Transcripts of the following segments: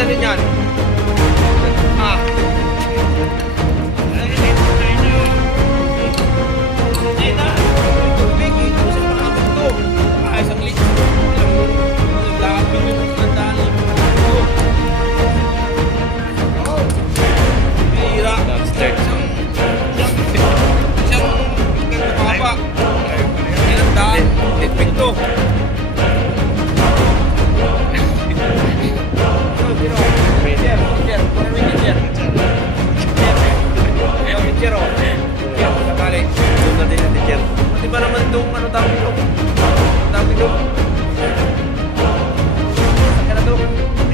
dadalhin yan? Ah. Tubig, ito sa panabot ko. Isang litro. Ilang lahat yun yung tandaan. Hira. Isang kapapa. Ilang daan. Litpik to. Di ba naman itong ano tawag ito? Tawag ito? Saka na ito?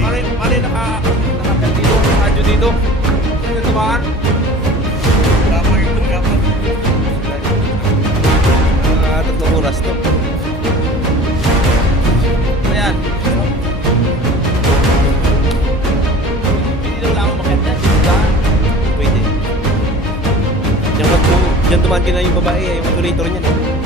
Mali nakakat dito? Radyo dito? Ito tumahan? Tatlong oras to. Ayan. Hindi lang ako makita. Pwede. Diyan dumaan din na yung babae, yung operator niya.